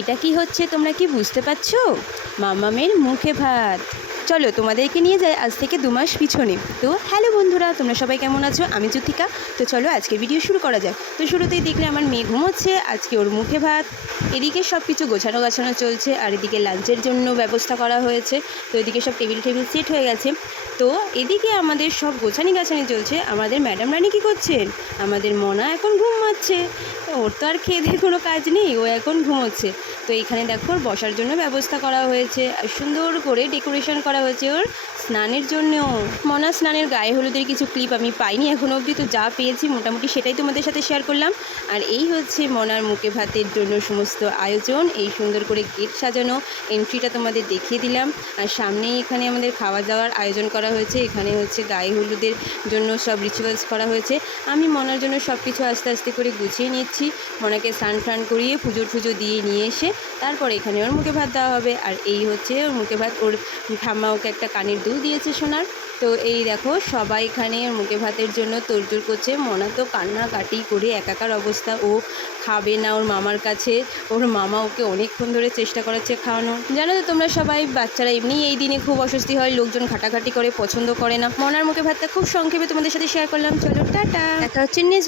এটা কি হচ্ছে তোমরা কি বুঝতে পারছো? মাম্মামের মুখে ভাত। চলো তোমাদেরকে নিয়ে যাই আজ থেকে 2 মাস পিছনে। তো হ্যালো বন্ধুরা, তোমরা সবাই কেমন আছো? আমি জ্যোতিকা। তো চলো আজকে ভিডিও শুরু করা যাক। তো শুরুতেই দেখলে আমার মেয়ে ঘুমোচ্ছে, আজকে ওর মুখে ভাত। এদিকে সব কিছু গোছানো গাছানো চলছে, আর এদিকে লাঞ্চের জন্য ব্যবস্থা করা হয়েছে। তো এদিকে সব টেবিল সেট হয়ে গেছে। তো এদিকে আমাদের সব গোছানি গাছানি চলছে। আমাদের ম্যাডাম রানী কী করছেন? আমাদের মনা এখন ঘুমাচ্ছে। ওর তো আর খেয়ে দিয়ে কোনো কাজ নেই, ও এখন ঘুমোচ্ছে। তো এখানে দেখো ওর বসার জন্য ব্যবস্থা করা হয়েছে, আর সুন্দর করে ডেকোরেশন করা হয়েছে ওর স্নানের জন্যও। মনা স্নানের গায়ে হলুদের কিছু ক্লিপ আমি পাইনি এখনও অবধি, তো যা পেয়েছি মোটামুটি সেটাই তোমাদের সাথে শেয়ার করলাম। আর এই হচ্ছে মনার মুখে ভাতের জন্য সমস্ত আয়োজন, এই সুন্দর করে গেট সাজানো, এন্ট্রিটা তোমাদের দেখিয়ে দিলাম। আর সামনেই এখানে আমাদের খাওয়া দাওয়ার আয়োজন করা হয়েছে। এখানে হচ্ছে গায়ে হলুদের জন্য সব রিচুয়ালস করা হয়েছে। আমি মনার জন্য সব কিছু আস্তে আস্তে করে গুছিয়ে নিচ্ছি। মনাকে স্নান টান করিয়ে পুজো দিয়ে নিয়ে এসে তারপর এখানে ওর মুখে ভাত দেওয়া হবে। আর এই হচ্ছে ওর মুখে ভাত, ওর ঠাম্মা ওকে একটা কানের দুল দিয়েছে সোনার। তো এই দেখো সবাই এখানে ওর মুখে ভাতের জন্য তোড়জোড় করছে। মনা তো কান্নাকাটি করে একাকার অবস্থা, ও খাবে না ওর মামার কাছে। ওর মামা ওকে অনেকক্ষণ ধরে চেষ্টা করাচ্ছে খাওয়ানো। জানো তো তোমরা সবাই, বাচ্চারা এমনি এই দিনে খুব অস্বস্তি হয়, লোকজন ঘাটাঘাটি করে, পছন্দ করে না। মনার মুখে ভাতটা খুব সংক্ষেপে তোমাদের সাথে শেয়ার করলাম। চলো টাটা, দেখা হচ্ছে নেক্সট